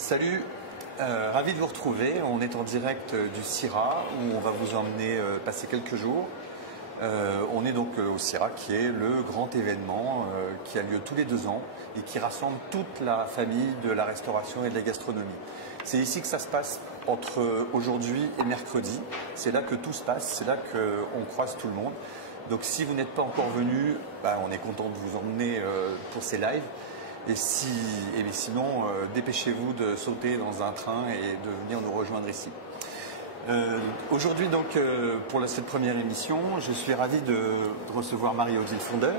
Salut, ravi de vous retrouver. On est en direct du CIRA où on va vous emmener passer quelques jours. On est donc au CIRA qui est le grand événement qui a lieu tous les 2 ans et qui rassemble toute la famille de la restauration et de la gastronomie. C'est ici que ça se passe entre aujourd'hui et mercredi. C'est là que tout se passe, c'est là qu'on croise tout le monde. Donc si vous n'êtes pas encore venu, on est content de vous emmener pour ces lives. Et sinon, dépêchez-vous de sauter dans un train et de venir nous rejoindre ici. Aujourd'hui, donc, pour cette première émission, je suis ravi de recevoir Marie-Odile Fondeur,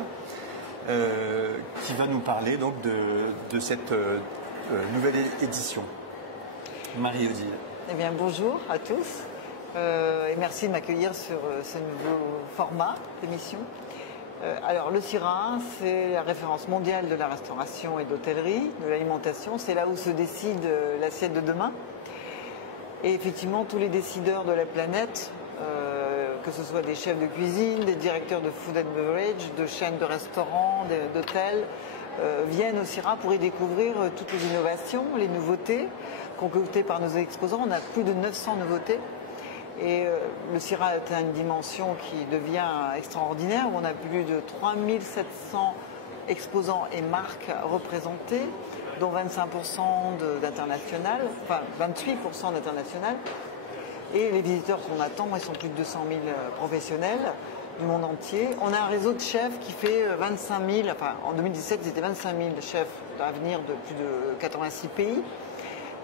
qui va nous parler donc de cette nouvelle édition. Marie-Odile. Eh bien, bonjour à tous et merci de m'accueillir sur ce nouveau format d'émission. Alors, le CIRA, c'est la référence mondiale de la restauration et de l'hôtellerie, de l'alimentation. C'est là où se décide l'assiette de demain. Et effectivement, tous les décideurs de la planète, que ce soit des chefs de cuisine, des directeurs de food and beverage, de chaînes de restaurants, d'hôtels, viennent au CIRA pour y découvrir toutes les innovations, les nouveautés concoctées par nos exposants. On a plus de 900 nouveautés. Et le CIRA atteint une dimension qui devient extraordinaire, où on a plus de 3700 exposants et marques représentées, dont 25% d'international, enfin 28% d'international. Et les visiteurs qu'on attend, ils sont plus de 200 000 professionnels du monde entier. On a un réseau de chefs qui fait 25 000, enfin en 2017 c'était 25 000 chefs à venir de plus de 86 pays.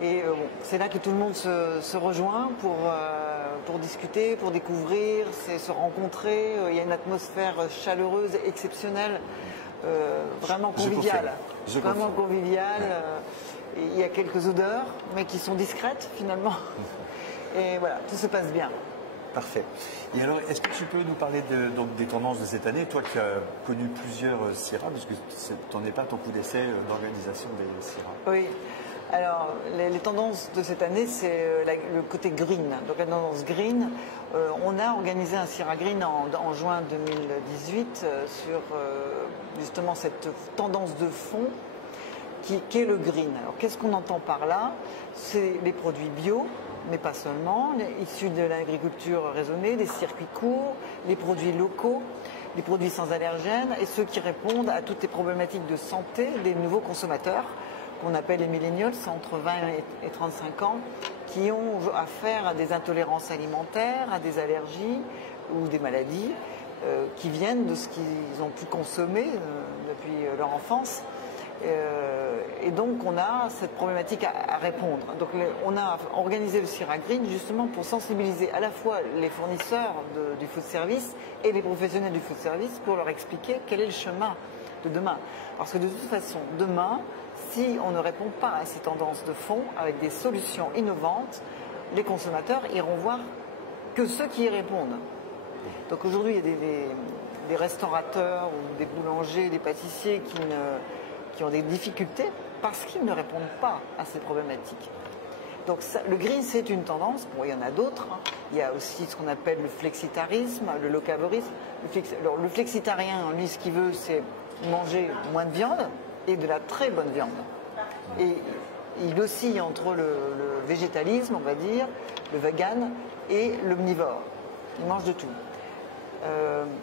Et c'est là que tout le monde se rejoint pour discuter, pour découvrir, se rencontrer. Il y a une atmosphère chaleureuse, exceptionnelle, vraiment conviviale. Vraiment conviviale. Il y a quelques odeurs, mais qui sont discrètes finalement. Et voilà, tout se passe bien. Parfait. Et alors, est-ce que tu peux nous parler des tendances de cette année, toi qui as connu plusieurs CIRA, parce que tu n'en es pas ton coup d'essai d'organisation des CIRA? Oui. Alors, les tendances de cette année, c'est le côté green. Donc, la tendance green, on a organisé un CIRA Green en juin 2018 sur justement cette tendance de fond qui est le green. Alors, qu'est-ce qu'on entend par là? C'est les produits bio, mais pas seulement, issus de l'agriculture raisonnée, des circuits courts, les produits locaux, les produits sans allergènes et ceux qui répondent à toutes les problématiques de santé des nouveaux consommateurs, qu'on appelle les millennials, entre 20 et 35 ans, qui ont affaire à des intolérances alimentaires, à des allergies ou des maladies qui viennent de ce qu'ils ont pu consommer depuis leur enfance. Et donc on a cette problématique à répondre. Donc on a organisé le CIRA Green justement pour sensibiliser à la fois les fournisseurs du food service et les professionnels du food service pour leur expliquer quel est le chemin de demain. Parce que de toute façon, demain, si on ne répond pas à ces tendances de fond avec des solutions innovantes, les consommateurs iront voir que ceux qui y répondent. Donc aujourd'hui, il y a des restaurateurs ou des boulangers, des pâtissiers qui ont des difficultés parce qu'ils ne répondent pas à ces problématiques. Donc le green, c'est une tendance. Bon, il y en a d'autres. Il y a aussi ce qu'on appelle le flexitarisme, le locavorisme. Alors, le flexitarien, lui, ce qu'il veut, c'est manger moins de viande et de la très bonne viande. Et il oscille entre le végétalisme, on va dire, le vegan et l'omnivore. Il mange de tout.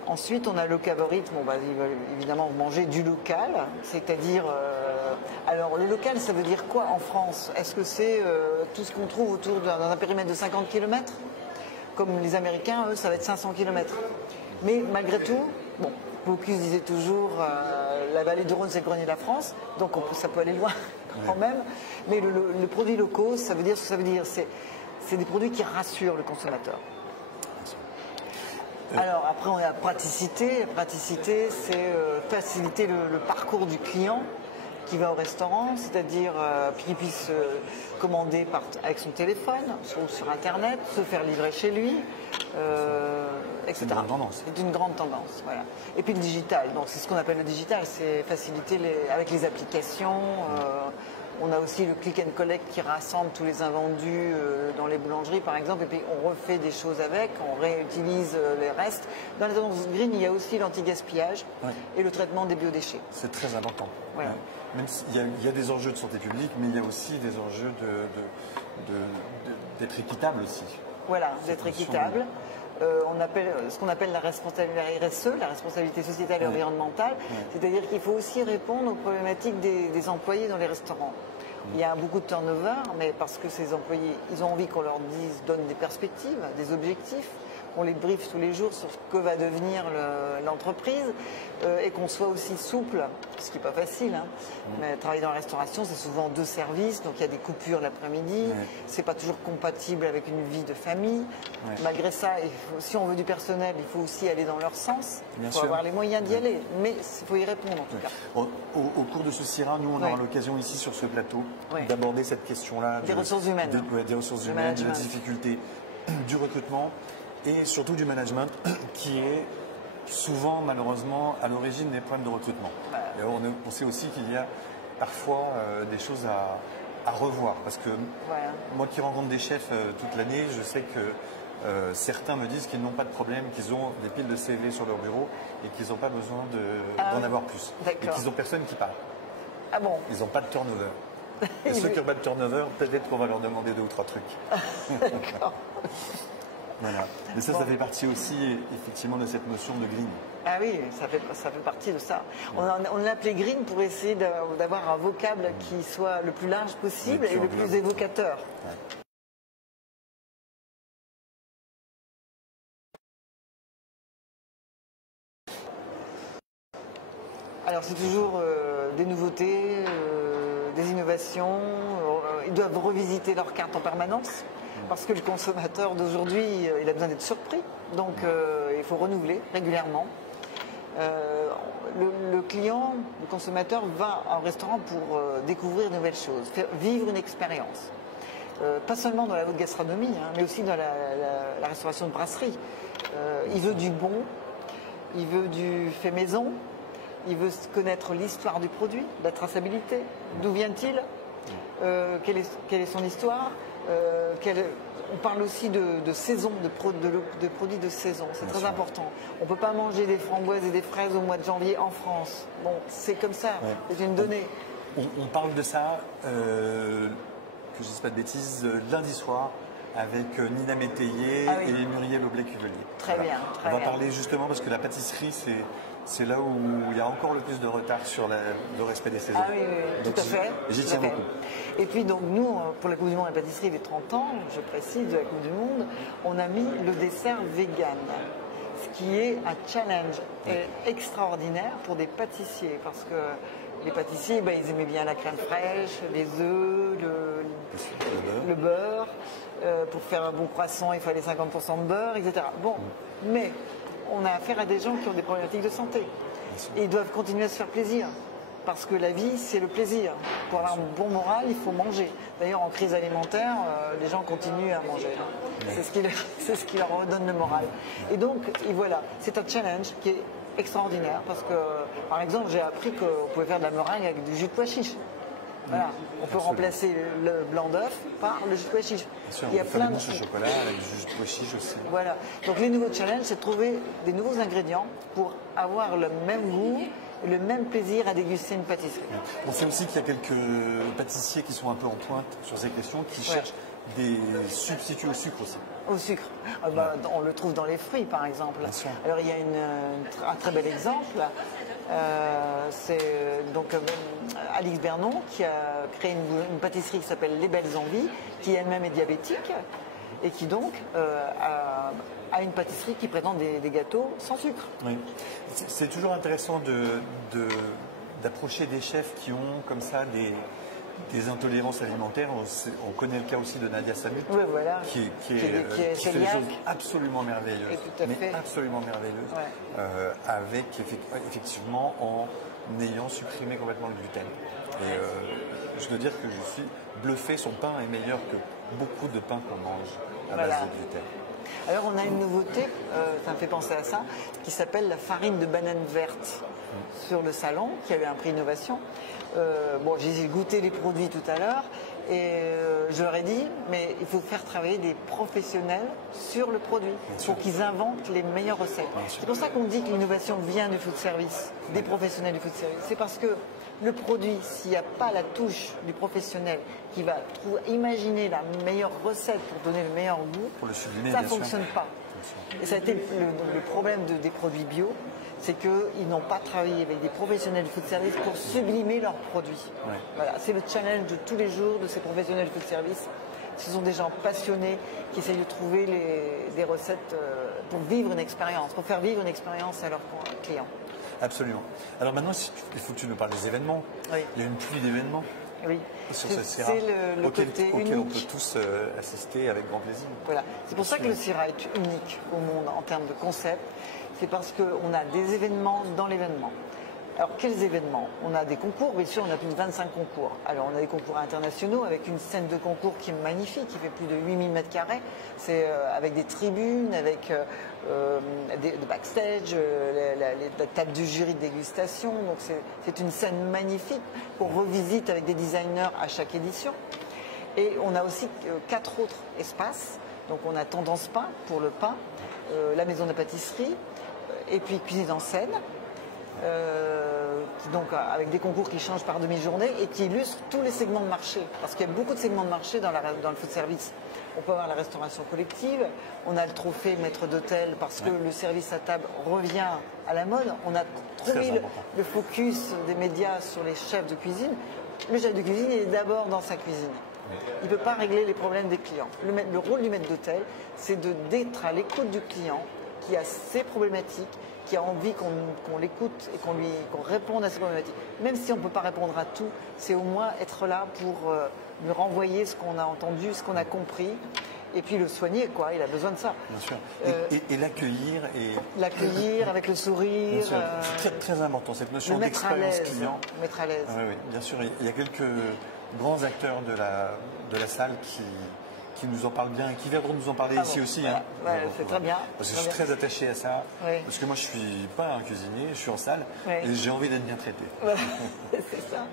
Ensuite, on a le locavorisme. Ils veulent évidemment manger du local, c'est-à-dire... alors, le local, ça veut dire quoi en France? Est-ce que c'est tout ce qu'on trouve autour d'un périmètre de 50 km? Comme les Américains, eux, ça va être 500 km. Mais malgré tout, bon, Bocuse disait toujours la vallée du Rhône, c'est le grenier de la France, donc ça peut aller loin quand même. Mais le produit locaux, ça veut dire ce que ça veut dire. C'est des produits qui rassurent le consommateur. Alors après, on a la praticité. La praticité, c'est faciliter le parcours du client qui va au restaurant, c'est-à-dire qu'il puisse commander avec son téléphone, ou sur Internet, se faire livrer chez lui, etc. C'est une grande tendance. C'est une grande tendance, voilà. Et puis le digital, donc c'est ce qu'on appelle le digital, c'est faciliter avec les applications. On a aussi le click and collect qui rassemble tous les invendus dans les boulangeries par exemple, et puis on refait des choses avec, on réutilise les restes. Dans les tendances green, il y a aussi l'anti-gaspillage et le traitement des biodéchets. C'est très important. Voilà. même s'il y a des enjeux de santé publique, mais il y a aussi des enjeux d'être équitable aussi. Voilà, d'être équitable. On appelle ce qu'on appelle la RSE, la responsabilité sociétale et environnementale. C'est-à-dire qu'il faut aussi répondre aux problématiques des employés dans les restaurants. Il y a beaucoup de turnover, mais parce que ces employés, ils ont envie qu'on leur donne des perspectives, des objectifs, qu'on les briefe tous les jours sur ce que va devenir l'entreprise et qu'on soit aussi souple, ce qui n'est pas facile. Hein. Mais travailler dans la restauration, c'est souvent 2 services, donc il y a des coupures l'après-midi, c'est pas toujours compatible avec une vie de famille. Malgré ça, si on veut du personnel, il faut aussi aller dans leur sens, il faut avoir les moyens d'y aller, mais il faut y répondre en tout cas. Au cours de ce CIRA, nous on aura l'occasion ici sur ce plateau d'aborder cette question-là. Des ressources humaines. Des ressources humaines, de la difficulté du recrutement et surtout du management qui est souvent malheureusement à l'origine des problèmes de recrutement. Et on sait aussi qu'il y a parfois des choses à revoir parce que moi qui rencontre des chefs toute l'année, je sais que certains me disent qu'ils n'ont pas de problème, qu'ils ont des piles de CV sur leur bureau et qu'ils n'ont pas besoin d'en avoir plus. Et qu'ils n'ont personne qui part. Ah bon? Ils n'ont pas de turnover. Et ceux qui n'ont pas de turnover, peut-être qu'on va leur demander 2 ou 3 trucs. D'accord. Voilà. Mais ça fait partie aussi effectivement de cette notion de green. Ah oui, ça fait partie de ça. On l'a appelé green pour essayer d'avoir un vocable qui soit le plus large possible et le plus évocateur. Alors c'est toujours des nouveautés, des innovations. Ils doivent revisiter leur carte en permanence. Parce que le consommateur d'aujourd'hui, il a besoin d'être surpris. Donc, il faut renouveler régulièrement. Le client, le consommateur va en restaurant pour découvrir de nouvelles choses, vivre une expérience. Pas seulement dans la haute gastronomie, hein, mais aussi dans la restauration de brasserie. Il veut du bon, il veut du fait maison, il veut connaître l'histoire du produit, la traçabilité. D'où vient-il? Quelle est son histoire? On parle aussi de saison, de produits de saison, c'est très important. On ne peut pas manger des framboises et des fraises au mois de janvier en France. Bon, c'est comme ça, c'est une donnée. On parle de ça, que je ne dise pas de bêtises, lundi soir avec Nina Métayer et Muriel Aublet-Cuvelier. Très bien, très bien. On va parler justement parce que la pâtisserie, c'est là où il y a encore le plus de retard sur le respect des saisons. Ah oui, tout à fait. J'y tiens beaucoup. Et puis donc nous, pour la Coupe du Monde de la pâtisserie des 30 ans, je précise, de la Coupe du Monde, on a mis le dessert vegan, ce qui est un challenge extraordinaire pour des pâtissiers, parce que les pâtissiers, ils aimaient bien la crème fraîche, les œufs, le beurre. Pour faire un bon croissant, il fallait 50% de beurre, etc. Bon, mais on a affaire à des gens qui ont des problématiques de santé. Et ils doivent continuer à se faire plaisir. Parce que la vie, c'est le plaisir. Pour avoir un bon moral, il faut manger. D'ailleurs, en crise alimentaire, les gens continuent à manger. C'est ce qui leur redonne le moral. Et donc, voilà, c'est un challenge qui est extraordinaire. Parce que, par exemple, j'ai appris qu'on pouvait faire de la meringue avec du jus de pois chiche. Voilà, on peut remplacer le blanc d'œuf par le jus de pois chiche. Il y a plein de mouches au chocolat avec du jus de pois chiche aussi. Voilà. Donc les nouveaux challenges, c'est de trouver des nouveaux ingrédients pour avoir le même goût et le même plaisir à déguster une pâtisserie. On sait aussi qu'il y a quelques pâtissiers qui sont un peu en pointe sur ces questions, qui cherchent des substituts au sucre aussi. Au sucre. On le trouve dans les fruits, par exemple. Alors il y a un très bel exemple. C'est donc Alix Bernon qui a créé une pâtisserie qui s'appelle Les Belles Envies, qui elle-même est diabétique et qui donc a une pâtisserie qui présente des gâteaux sans sucre. Oui. C'est toujours intéressant d'approcher des chefs qui ont comme ça des intolérances alimentaires. On connaît le cas aussi de Nadia Samut, qui fait des choses absolument merveilleuses, absolument merveilleuses, avec effectivement en ayant supprimé complètement le gluten. Et je dois dire que je suis bluffé, son pain est meilleur que beaucoup de pains qu'on mange à base de gluten. Alors on a une nouveauté, ça me fait penser à ça, qui s'appelle la farine de banane verte sur le salon, qui avait un prix innovation. Bon, j'ai goûté les produits tout à l'heure et je leur ai dit, mais il faut faire travailler des professionnels sur le produit pour qu'ils inventent les meilleures recettes. C'est pour ça qu'on dit que l'innovation vient du food service, des professionnels du food service. C'est parce que le produit, s'il n'y a pas la touche du professionnel qui va imaginer la meilleure recette pour donner le meilleur goût, pour le sublimer, ça ne fonctionne pas. Et ça a été le problème des produits bio, c'est qu'ils n'ont pas travaillé avec des professionnels du food service pour sublimer leurs produits. Ouais. Voilà, c'est le challenge de tous les jours de ces professionnels du food service. Ce sont des gens passionnés qui essayent de trouver des recettes pour vivre une expérience, pour faire vivre une expérience à leurs clients. Absolument. Alors maintenant, il faut que tu nous parles des événements. Oui. Il y a une pluie d'événements. Oui, sur ce c'est CIRA le côté auquel unique. on peut tous assister avec grand plaisir. Voilà. C'est pour ça que le CIRA est unique au monde en termes de concept. C'est parce qu'on a des événements dans l'événement. Alors, quels événements? On a des concours, bien sûr, on a plus de 25 concours. Alors, on a des concours internationaux avec une scène de concours qui est magnifique, qui fait plus de 8000 m². C'est avec des tribunes, avec des backstage, la table du jury de dégustation. Donc, c'est une scène magnifique qu'on revisite avec des designers à chaque édition. Et on a aussi 4 autres espaces. Donc, on a Tendance Pain pour le pain, la maison de la pâtisserie, et puis Cuisine en scène. Donc avec des concours qui changent par demi-journée et qui illustrent tous les segments de marché. Parce qu'il y a beaucoup de segments de marché dans le food service. On peut avoir la restauration collective, on a le trophée maître d'hôtel parce que le service à table revient à la mode. On a trouvé le focus des médias sur les chefs de cuisine. Le chef de cuisine il est d'abord dans sa cuisine. Il ne peut pas régler les problèmes des clients. Le rôle du maître d'hôtel, c'est d'être à l'écoute du client qui a ses problématiques, qui a envie qu'on l'écoute et qu'on réponde à ces problématiques. Même si on ne peut pas répondre à tout, c'est au moins être là pour lui renvoyer ce qu'on a entendu, ce qu'on a compris, et puis le soigner, quoi. Il a besoin de ça. Bien sûr. Et l'accueillir. L'accueillir avec le sourire. C'est très important, cette notion d'expérience client. Mettre à l'aise. Oui, bien sûr. Il y a quelques grands acteurs de la salle qui nous en parlent bien et qui viendront nous en parler ici aussi. Voilà. Hein. C'est très bien. Parce que je suis très attaché à ça. Oui. Parce que moi, je ne suis pas un cuisinier, je suis en salle et j'ai envie d'être bien traité. Voilà. C'est ça.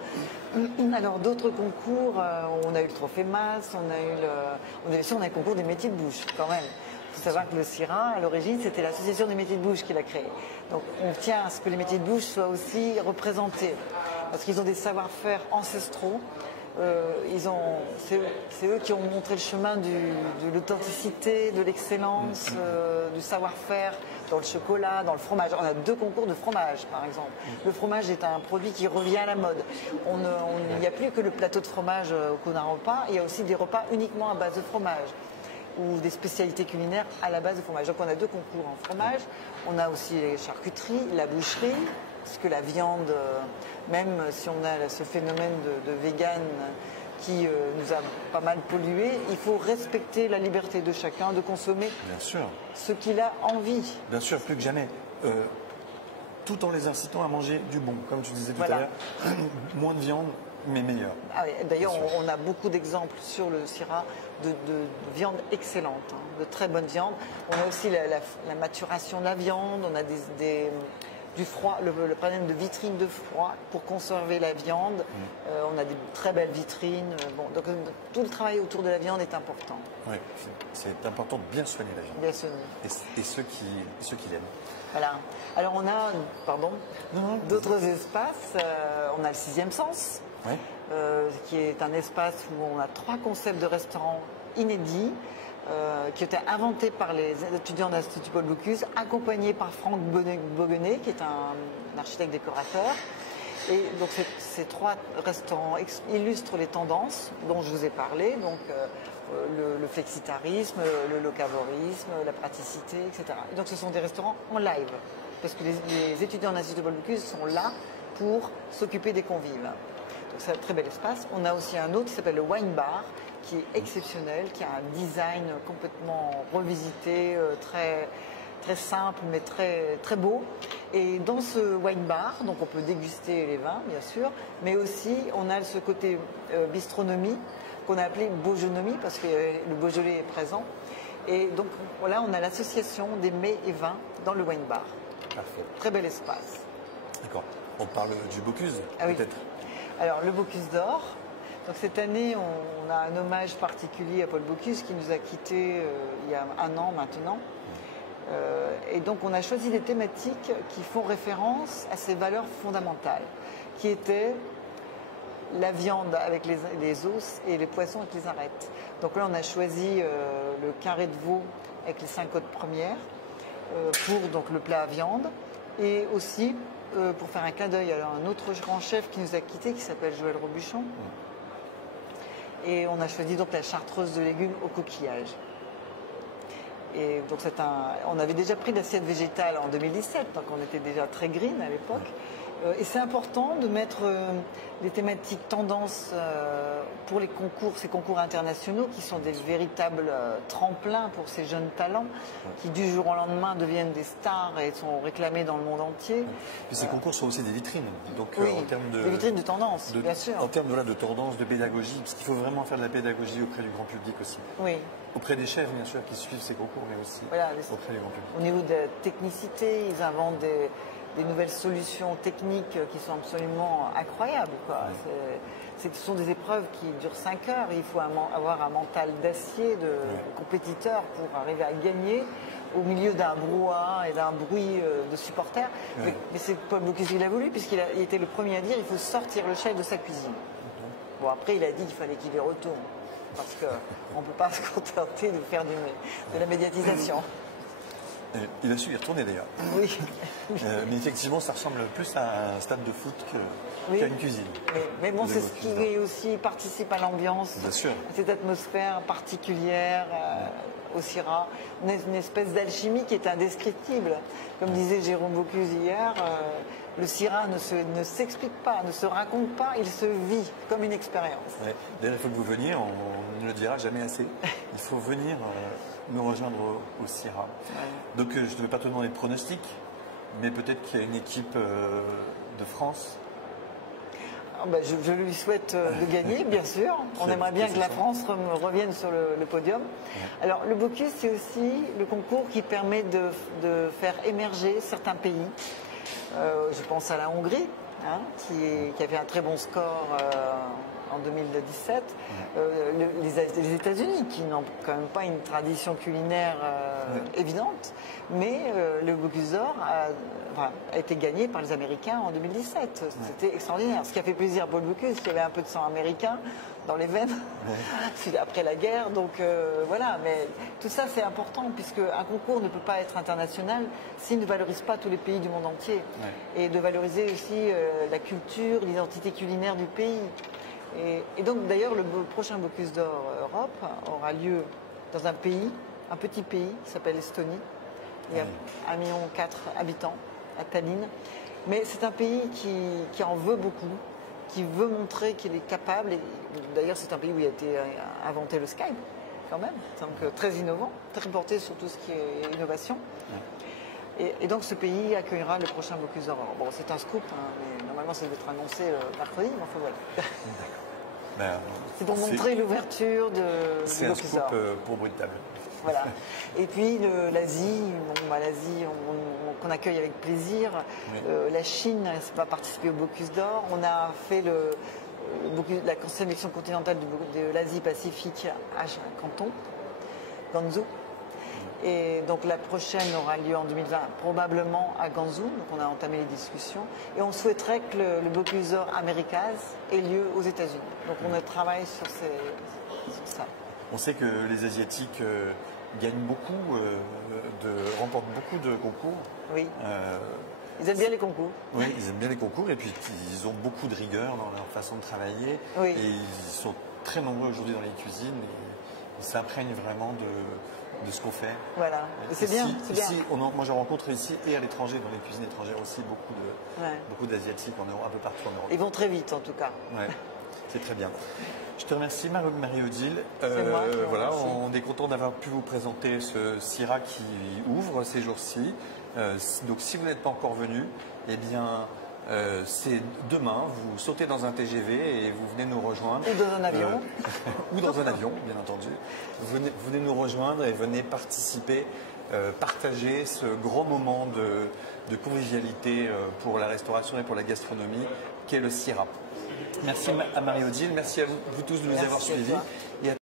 Alors, d'autres concours, on a eu le Trophée Masse, on a eu le concours des métiers de bouche, quand même. Il faut savoir que le CIRA, à l'origine, c'était l'association des métiers de bouche qui l'a créé. Donc, on tient à ce que les métiers de bouche soient aussi représentés. Parce qu'ils ont des savoir-faire ancestraux. C'est eux qui ont montré le chemin de l'authenticité, de l'excellence, du savoir-faire dans le chocolat, dans le fromage. On a 2 concours de fromage, par exemple. Le fromage est un produit qui revient à la mode. Il n'y a plus que le plateau de fromage qu'on a un repas, il y a aussi des repas uniquement à base de fromage ou des spécialités culinaires à la base de fromage. Donc on a 2 concours en fromage. On a aussi les charcuteries, la boucherie, parce que la viande, même si on a ce phénomène de vegan qui nous a pas mal pollué, il faut respecter la liberté de chacun de consommer ce qu'il a envie. Bien sûr, plus que jamais. Tout en les incitant à manger du bon, comme tu disais tout à l'heure. Moins de viande, mais meilleur. Ah oui, d'ailleurs, on a beaucoup d'exemples sur le CIRA de viande excellente, hein, de très bonne viande. On a aussi la maturation de la viande, on a du froid, le problème de vitrine de froid pour conserver la viande. On a des très belles vitrines. Donc tout le travail autour de la viande est important. Oui, c'est important de bien soigner la viande. Bien soigner. Et ceux qui l'aiment. Voilà. Alors on a, d'autres espaces. On a le 6e sens, qui est un espace où on a 3 concepts de restaurants inédits. Qui était inventé par les étudiants de l'Institut Paul Bocuse, accompagné par Franck Boguenet, qui est un architecte décorateur. Et donc ces 3 restaurants illustrent les tendances dont je vous ai parlé, donc le flexitarisme, le locavorisme, la praticité, etc. Et donc ce sont des restaurants en live, parce que les étudiants de l'Institut Paul Bocuse sont là pour s'occuper des convives. Donc c'est un très bel espace. On a aussi un autre qui s'appelle le Wine Bar, qui est exceptionnel, qui a un design complètement revisité, très, très simple, mais très, très beau. Et dans ce wine bar, donc on peut déguster les vins, bien sûr, mais aussi on a ce côté bistronomie, qu'on a appelé Beaujolnomie, parce que le Beaujolais est présent. Et donc voilà, on a l'association des mets et vins dans le wine bar. Parfait. Très bel espace. D'accord. On parle du Bocuse, peut-être. Alors, le Bocuse d'Or. Donc, cette année, on a un hommage particulier à Paul Bocuse qui nous a quittés il y a un an maintenant. Et donc, on a choisi des thématiques qui font référence à ces valeurs fondamentales, qui étaient la viande avec les os et les poissons avec les arêtes. Donc là, on a choisi le carré de veau avec les 5 côtes premières pour donc, le plat à viande. Et aussi, pour faire un clin d'œil à un autre grand chef qui nous a quittés, qui s'appelle Joël Robuchon. Et on a choisi donc la chartreuse de légumes au coquillage. Et donc on avait déjà pris l'assiette végétale en 2017, donc on était déjà très green à l'époque. Et c'est important de mettre des thématiques tendances pour les concours, ces concours internationaux qui sont des véritables tremplins pour ces jeunes talents qui du jour au lendemain deviennent des stars et sont réclamés dans le monde entier. Et ces concours sont aussi des vitrines. Donc, oui, en termes des vitrines de tendance, bien sûr. En termes de tendance, de pédagogie, parce qu'il faut vraiment faire de la pédagogie auprès du grand public aussi. Oui. Auprès des chefs, bien sûr, qui suivent ces concours, mais aussi auprès du grand public. Au niveau de la technicité, ils inventent des nouvelles solutions techniques qui sont absolument incroyables. Ce sont des épreuves qui durent 5 heures. Il faut avoir un mental d'acier, de compétiteur pour arriver à gagner au milieu d'un brouhaha et d'un bruit de supporters. Mais c'est Paul Bocuse qui l'a voulu, puisqu'il était le premier à dire qu'il faut sortir le chef de sa cuisine. Bon, après, il a dit qu'il fallait qu'il y retourne, parce qu'on ne peut pas se contenter de faire de la médiatisation. Il a su y retourner d'ailleurs. Oui. Mais effectivement, ça ressemble plus à un stade de foot qu'à une cuisine. Mais bon, c'est ce qui aussi participe à l'ambiance, à cette atmosphère particulière au Syrah. Une espèce d'alchimie qui est indescriptible. Comme disait Jérôme Bocuse hier, le Syrah ne s'explique pas, ne se raconte pas, il se vit comme une expérience. D'ailleurs, il faut que vous veniez, on ne le dira jamais assez. Il faut venir nous rejoindre au Syrah. Donc, je ne vais pas te demander de pronostic, mais peut-être qu'il y a une équipe de France. Je lui souhaite de gagner, bien sûr. On aimerait bien que la France revienne sur le podium. Alors, le Bocuse, c'est aussi le concours qui permet de faire émerger certains pays. Je pense à la Hongrie, qui a fait un très bon score en 2017. Les États-Unis, qui n'ont quand même pas une tradition culinaire évidente, mais le Bocuse d'Or a été gagné par les Américains en 2017. C'était extraordinaire. Ce qui a fait plaisir à Paul Bocuse, qu'il y avait un peu de sang américain dans les veines après la guerre. Donc voilà, mais tout ça c'est important, puisque un concours ne peut pas être international s'il ne valorise pas tous les pays du monde entier. Et de valoriser aussi la culture, l'identité culinaire du pays. Et donc d'ailleurs le prochain Bocuse d'Or Europe aura lieu dans un pays, un petit pays qui s'appelle l'Estonie. Il y a 1,4 million d'habitants à Tallinn. Mais c'est un pays qui en veut beaucoup, qui veut montrer qu'il est capable. D'ailleurs c'est un pays où il a été inventé le Skype quand même. Donc très innovant, très porté sur tout ce qui est innovation. Et donc ce pays accueillera le prochain Bocuse d'Or. Bon, c'est un scoop, mais normalement ça doit être annoncé mercredi, mais enfin voilà. C'est pour montrer l'ouverture de C'est un scoop pour Bruit de Table. Voilà. Et puis l'Asie, l'Asie qu'on accueille avec plaisir. La Chine va participer au Bocuse d'Or. On a fait la sélection continentale de l'Asie-Pacifique à Canton, Guangzhou. Et donc la prochaine aura lieu en 2020, probablement à Guangzhou. Donc on a entamé les discussions. Et on souhaiterait que le Bocuse d'Or Americas ait lieu aux États-Unis. Donc on travaille sur ça. On sait que les Asiatiques gagnent beaucoup, remportent beaucoup de concours. Oui. Ils aiment bien les concours. Oui, ils aiment bien les concours et puis ils ont beaucoup de rigueur dans leur façon de travailler. Oui. Et ils sont très nombreux aujourd'hui dans les cuisines et ils s'imprègnent vraiment de ce qu'on fait. Voilà, c'est bien. Ici, moi je rencontre ici et à l'étranger, dans les cuisines étrangères aussi, beaucoup d'Asiatiques un peu partout en Europe. Ils vont très vite en tout cas. Ouais, c'est très bien. Je te remercie Marie-Odile. Voilà, on est content d'avoir pu vous présenter ce Syrah qui ouvre ces jours-ci. Donc si vous n'êtes pas encore venu, eh bien c'est demain, vous sautez dans un TGV et vous venez nous rejoindre. Ou dans un avion. Ou dans un avion, bien entendu. Venez nous rejoindre et venez participer, partager ce grand moment de convivialité pour la restauration et pour la gastronomie qu'est le Syrah. Merci à Marie-Odile, merci à vous tous de nous Merci avoir à suivis. toi. Et à